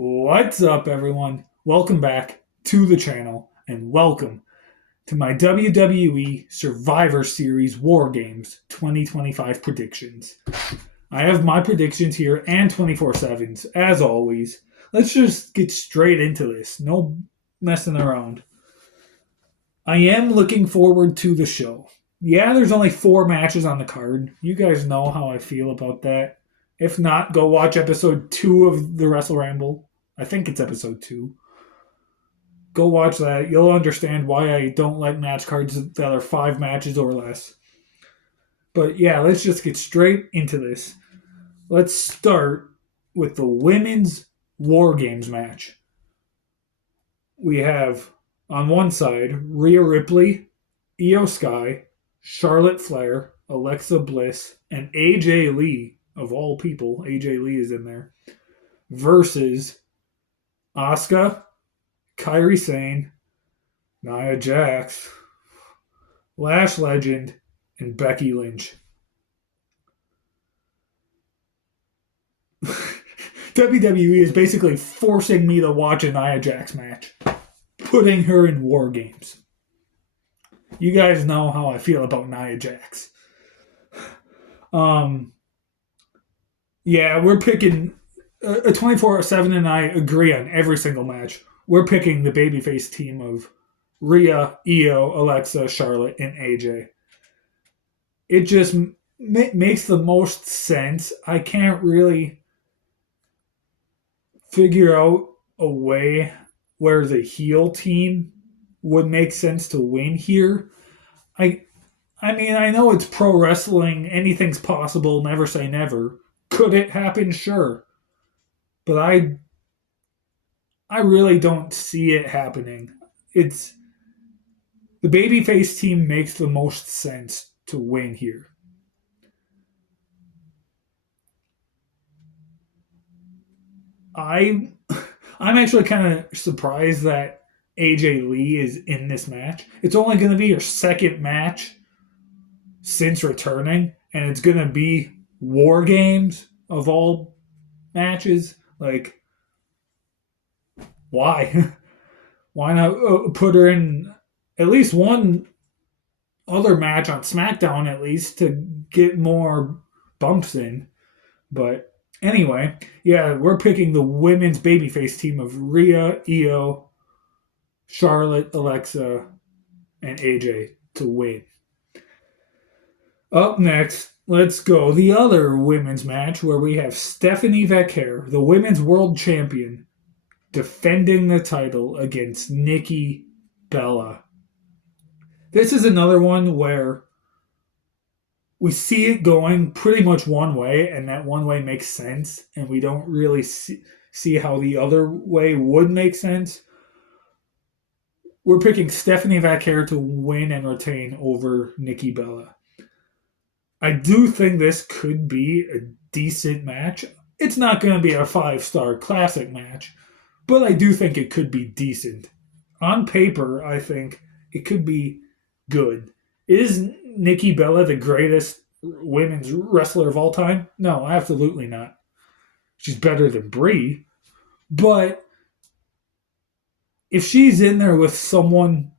What's up, everyone? Welcome back to the channel and welcome to my WWE Survivor Series Wargames 2025 predictions. I have my predictions here and 24/7s, as always. Let's just get straight into this. No messing around. I am looking forward to the show. Yeah, there's only 4 matches on the card. You guys know how I feel about that. If not, go watch episode 2 of the Wrestle Ramble. I think it's episode 2. Go watch that. You'll understand why I don't like match cards that are 5 matches or less. But yeah, let's just get straight into this. Let's start with the women's War Games match. We have on one side Rhea Ripley, Io Sky, Charlotte Flair, Alexa Bliss, and AJ Lee, of all people. AJ Lee is in there. Versus Asuka, Kairi Sane, Nia Jax, Lash Legend, and Becky Lynch. WWE is basically forcing me to watch a Nia Jax match, putting her in War Games. You guys know how I feel about Nia Jax. Yeah, we're picking a 24/7, and I agree on every single match. We're picking the babyface team of Rhea, Io, Alexa, Charlotte, and AJ. It just makes the most sense. I can't really figure out a way where the heel team would make sense to win here. I I mean, I know it's pro wrestling, anything's possible, never say never. Could it happen? Sure. But I really don't see it happening. It's the babyface team makes the most sense to win here. I I'm actually kind of surprised that AJ Lee is in this match. It's only going to be her second match since returning, and it's going to be War Games of all matches. Like, why? Why not put her in at least one other match on SmackDown at least to get more bumps in? But anyway, yeah, we're picking the women's babyface team of Rhea, Io, Charlotte, Alexa, and AJ to win. Up next, let's go the other women's match where we have Stephanie Vaquer, the women's world champion, defending the title against Nikki Bella. This is another one where we see it going pretty much one way, and that one way makes sense, and we don't really see how the other way would make sense. We're picking Stephanie Vaquer to win and retain over Nikki Bella. I do think this could be a decent match. It's not going to be a 5-star classic match, but I do think it could be decent. On paper, I think it could be good. Is Nikki Bella the greatest women's wrestler of all time? No, absolutely not. She's better than Brie. But if she's in there with someone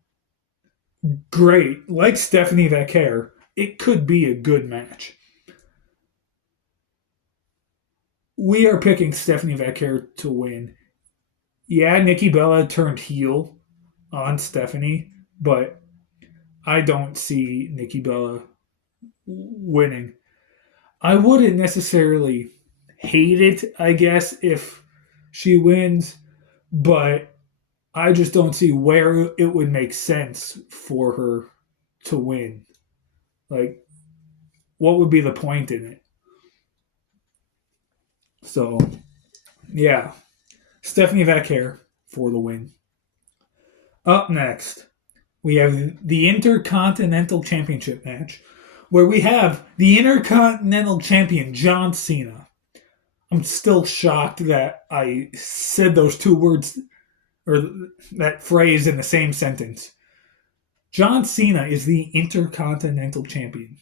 great, like Stephanie Vaquer, it could be a good match. We are picking Stephanie Vaquer to win. Yeah, Nikki Bella turned heel on Stephanie, but I don't see Nikki Bella winning. I wouldn't necessarily hate it, I guess, if she wins, but I just don't see where it would make sense for her to win. Like, what would be the point in it? So, yeah, Stephanie Vaquer for the win. Up next, we have the Intercontinental Championship match, where we have the Intercontinental Champion John Cena. I'm still shocked that I said those two words or that phrase in the same sentence. John Cena is the Intercontinental Champion.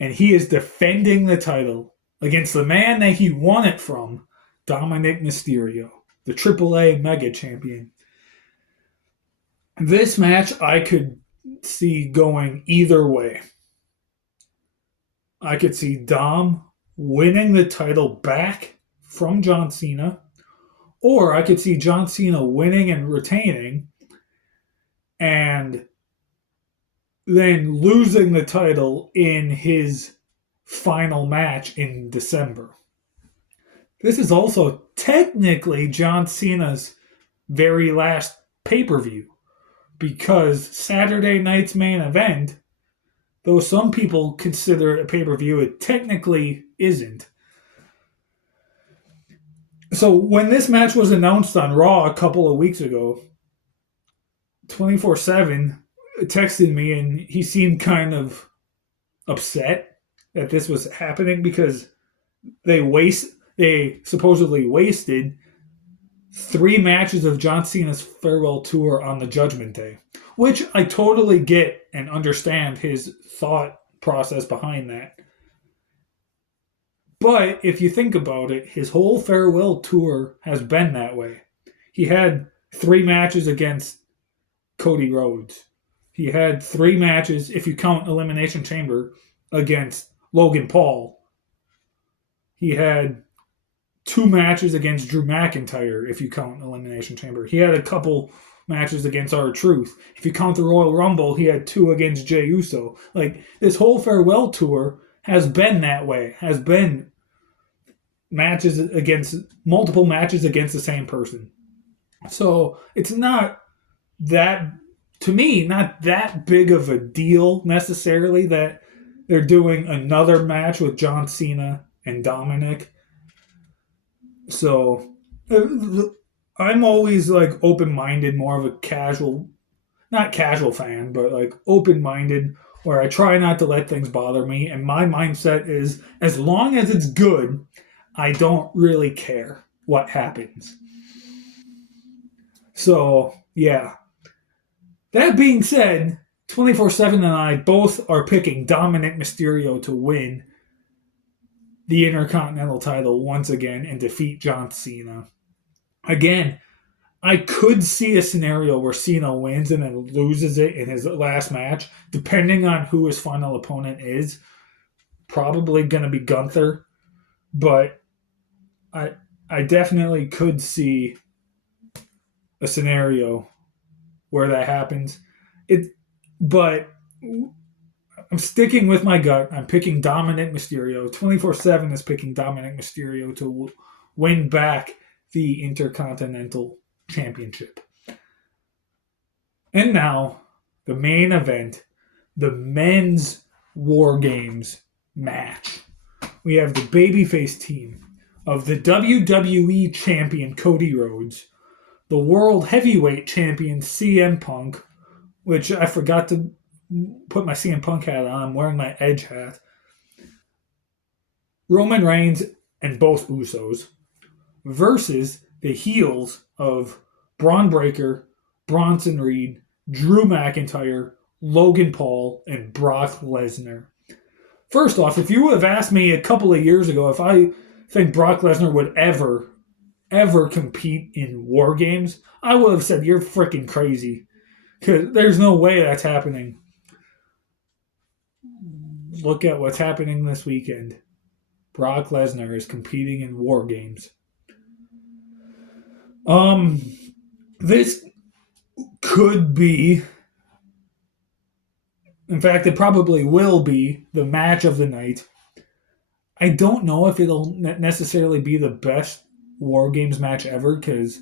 And he is defending the title against the man that he won it from, Dominic Mysterio, the AAA Mega Champion. This match I could see going either way. I could see Dom winning the title back from John Cena, or I could see John Cena winning and retaining, and then losing the title in his final match in December. This is also technically John Cena's very last pay per view because Saturday night's main event, though some people consider it a pay per view, it technically isn't. So when this match was announced on Raw a couple of weeks ago, 24/7 texted me and he seemed kind of upset that this was happening because they supposedly wasted 3 matches of John Cena's farewell tour on the Judgment Day, which I totally get and understand his thought process behind that. But if you think about it, his whole farewell tour has been that way. He had 3 matches against Cody Rhodes. He had 3 matches, if you count Elimination Chamber, against Logan Paul. He had 2 matches against Drew McIntyre, if you count Elimination Chamber. He had a couple matches against R-Truth. If you count the Royal Rumble, he had 2 against Jey Uso. Like, this whole farewell tour has been that way, has been multiple matches against the same person. So it's not that, to me, not that big of a deal necessarily that they're doing another match with John Cena and Dominic. So I'm always like open-minded, more of a casual, not casual fan, but like open-minded, where I try not to let things bother me. And my mindset is, as long as it's good, I don't really care what happens. So, yeah. That being said, 24/7 and I both are picking Dominic Mysterio to win the Intercontinental title once again and defeat John Cena. Again, I could see a scenario where Cena wins and then loses it in his last match, depending on who his final opponent is. Probably going to be Gunther, but I definitely could see a scenario where that happens. But I'm sticking with my gut. I'm picking Dominic Mysterio. 24/7 is picking Dominic Mysterio to win back the Intercontinental Championship. And now, the main event, the men's War Games match. We have the babyface team of the WWE Champion Cody Rhodes, the World Heavyweight Champion CM Punk, which I forgot to put my CM Punk hat on. I'm wearing my Edge hat. Roman Reigns and both Usos versus the heels of Braun Breaker, Bronson Reed, Drew McIntyre, Logan Paul, and Brock Lesnar. First off, if you would have asked me a couple of years ago if I think Brock Lesnar would ever compete in War Games, I would have said, you're freaking crazy. Because there's no way that's happening. Look at what's happening this weekend. Brock Lesnar is competing in War Games. This could be, in fact, it probably will be the match of the night. I don't know if it'll necessarily be the best War Games match ever, because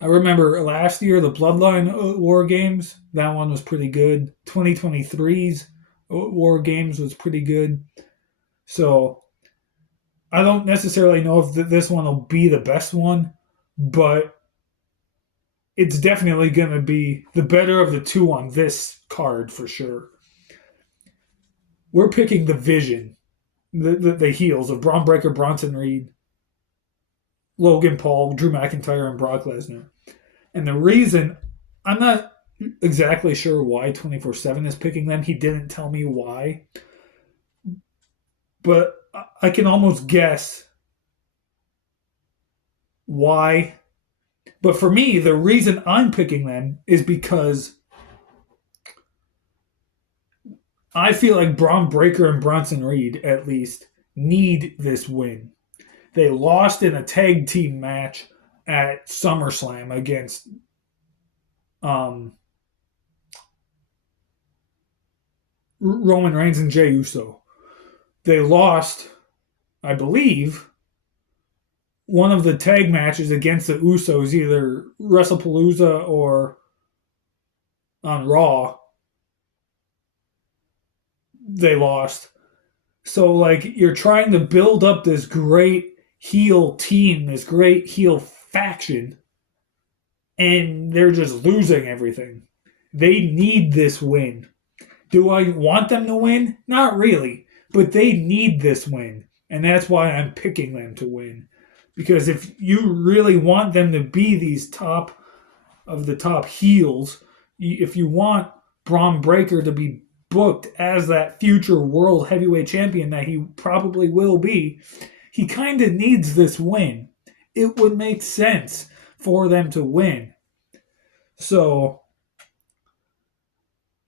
I remember last year, the Bloodline War Games, that one was pretty good. 2023's War Games was pretty good. So I don't necessarily know if this one will be the best one, but it's definitely going to be the better of the two on this card for sure. We're picking the Vision, the heels of Braun Breaker, Bronson Reed, Logan Paul, Drew McIntyre, and Brock Lesnar. And the reason, I'm not exactly sure why 24/7 is picking them. He didn't tell me why. But I can almost guess why. But for me, the reason I'm picking them is because I feel like Braun Breaker and Bronson Reed, at least, need this win. They lost in a tag team match at SummerSlam against um, Roman Reigns and Jey Uso. They lost, I believe, one of the tag matches against the Usos, either WrestlePalooza or on Raw. They lost. So, like, you're trying to build up this great heel team, this great heel faction, and they're just losing everything. They need this win. Do I want them to win? Not really. But they need this win. And that's why I'm picking them to win. Because if you really want them to be these top of the top heels, if you want Braun Breaker to be booked as that future world heavyweight champion that he probably will be, he kind of needs this win. It would make sense for them to win. So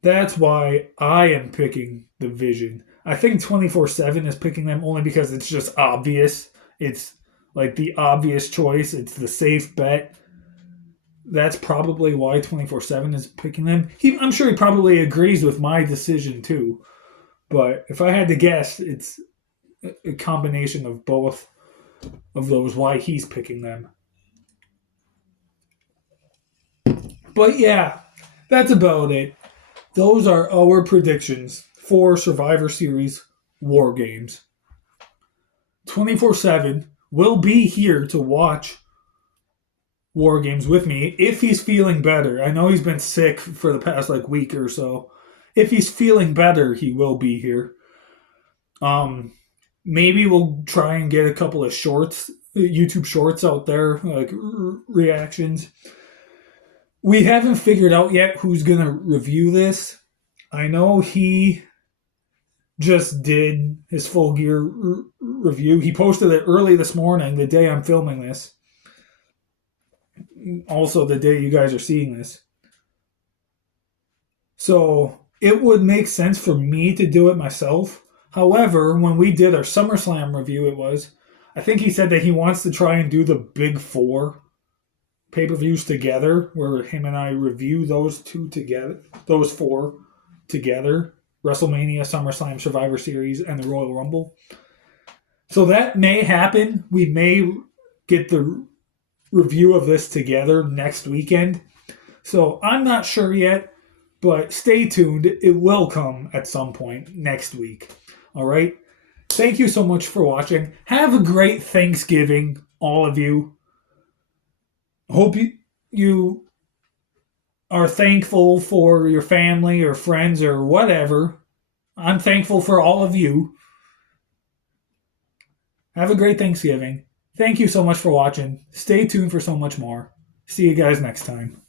that's why I am picking the Vision. I think 24/7 is picking them only because it's just obvious. It's like the obvious choice. It's the safe bet. That's probably why 24/7 is picking them. I'm sure he probably agrees with my decision too. But if I had to guess, it's a combination of both of those why he's picking them. But yeah, that's about it. Those are our predictions for Survivor Series War Games. 24/7 will be here to watch War Games with me if he's feeling better. I know he's been sick for the past week or so. If he's feeling better, he will be here. Maybe we'll try and get a couple of shorts, YouTube shorts out there, like reactions. We haven't figured out yet who's going to review this. I know he just did his Full Gear review. He posted it early this morning, the day I'm filming this. Also, the day you guys are seeing this. So it would make sense for me to do it myself. However, when we did our SummerSlam review, I think he said that he wants to try and do the big four pay-per-views together, where him and I review those four together. WrestleMania, SummerSlam, Survivor Series, and the Royal Rumble. So that may happen. We may get the review of this together next weekend. So I'm not sure yet, but stay tuned. It will come at some point next week. All right? Thank you so much for watching. Have a great Thanksgiving, all of you. Hope you are thankful for your family or friends or whatever. I'm thankful for all of you. Have a great Thanksgiving. Thank you so much for watching. Stay tuned for so much more. See you guys next time.